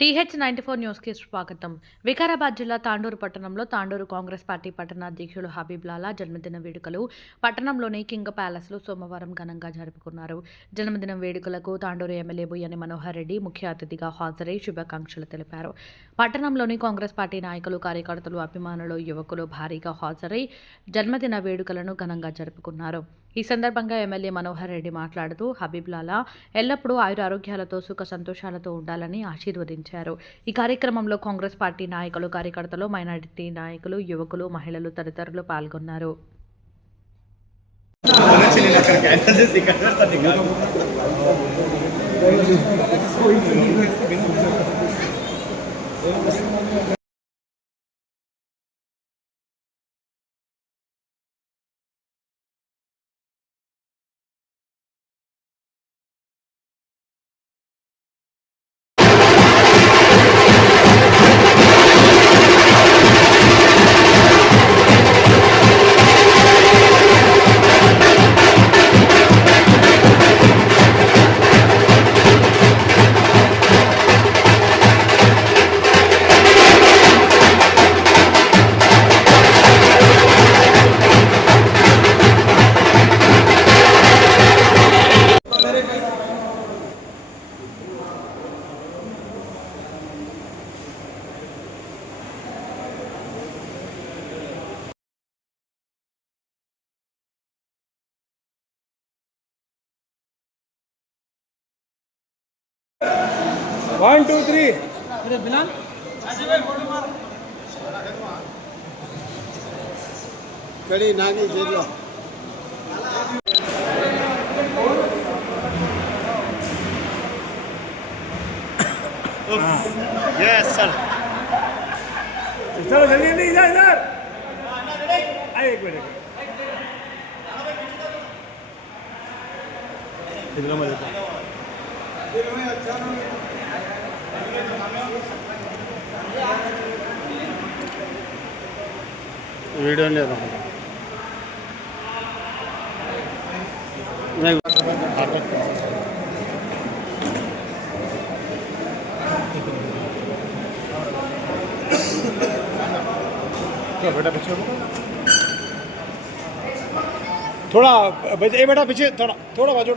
TH94 న్యూస్కి స్వాగతం. వికారాబాద్ జిల్లా తాండూరు పట్టణంలో తాండూరు కాంగ్రెస్ పార్టీ పట్టణ అధ్యక్షులు హబీబ్ లాలా జన్మదిన వేడుకలు పట్టణంలోని కింగ్ ప్యాలెస్లో సోమవారం ఘనంగా జరుపుకున్నారు. జన్మదిన వేడుకలకు తాండూరు ఎమ్మెల్యే బుయ్యని మనోహర్ రెడ్డి ముఖ్య అతిథిగా హాజరై శుభాకాంక్షలు తెలిపారు. పట్టణంలోని కాంగ్రెస్ పార్టీ నాయకులు, కార్యకర్తలు, అభిమానులు, యువకులు భారీగా హాజరై జన్మదిన వేడుకలను ఘనంగా జరుపుకున్నారు. ఈ సందర్భంగా ఎమ్మెల్యే మనోహర్ రెడ్డి మాట్లాడుతూ హబీబ్ లాలా ఎల్లప్పుడూ ఆయురారోగ్యాలతో సుఖ సంతోషాలతో ఉండాలని ఆశీర్వదించారు. ఈ కార్యక్రమంలో కాంగ్రెస్ పార్టీ నాయకులు, కార్యకర్తలు, మైనారిటీ నాయకులు, యువకులు, మహిళలు తదితరులు పాల్గొన్నారు. वन टू थ्री कड़ी नानी जेलो यस सर चलो जल्दी जल्दी इधर इधर आइए एक मिनट इधर मत वीडियो नहीं बेटा पीछे थोड़ा बेटा पीछे थोड़ा थोड़ा बाजू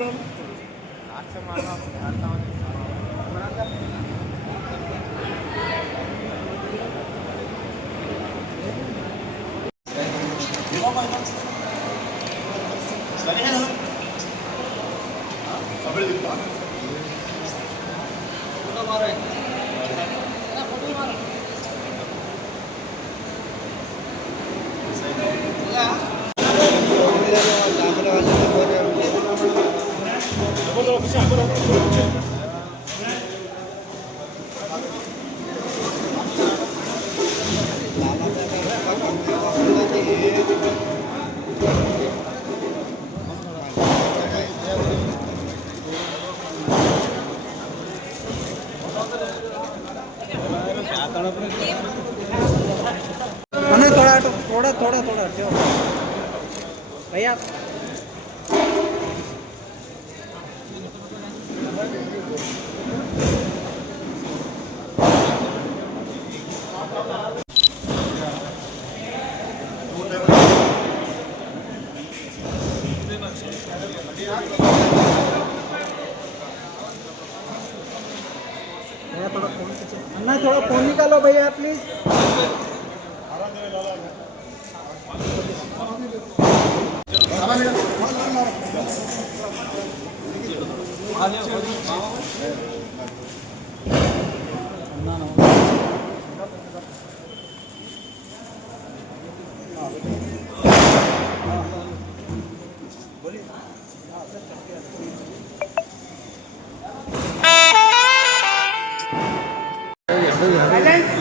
थोड़ा थोड़ा थोड़ा भैया अन्ना थोड़ा फोन निकालो भैया प्लीज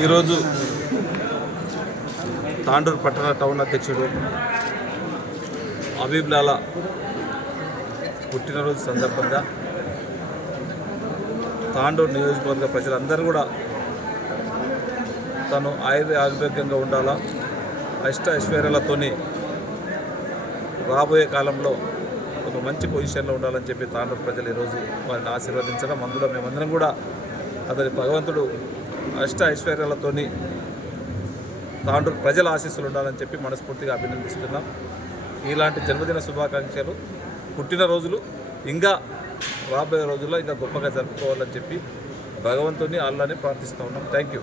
ఈరోజు తాండూరు పట్టణ టౌన్ అధ్యక్షుడు హబీబ్ లాలా పుట్టినరోజు సందర్భంగా తాండూరు నియోజకవర్గ ప్రజలందరూ కూడా తను ఆరోగ్యంగా ఉండాలా, అష్ట ఐశ్వర్యాలతోని రాబోయే కాలంలో ఒక మంచి పొజిషన్లో ఉండాలని చెప్పి తాండూరు ప్రజలు ఈరోజు వారిని ఆశీర్వదించడం, అందులో మేమందరం కూడా అతని భగవంతుడు అష్ట ఐశ్వర్యాలతోని తాండూరు ప్రజల ఆశీస్సులు ఉండాలని చెప్పి మనస్ఫూర్తిగా అభినందిస్తున్నాం. ఇలాంటి జన్మదిన శుభాకాంక్షలు, పుట్టినరోజులు ఇంకా రాబోయే రోజుల్లో ఇంకా గొప్పగా జరుపుకోవాలని చెప్పి భగవంతుని అల్లాని ప్రార్థిస్తూ ఉన్నాం. Thank you.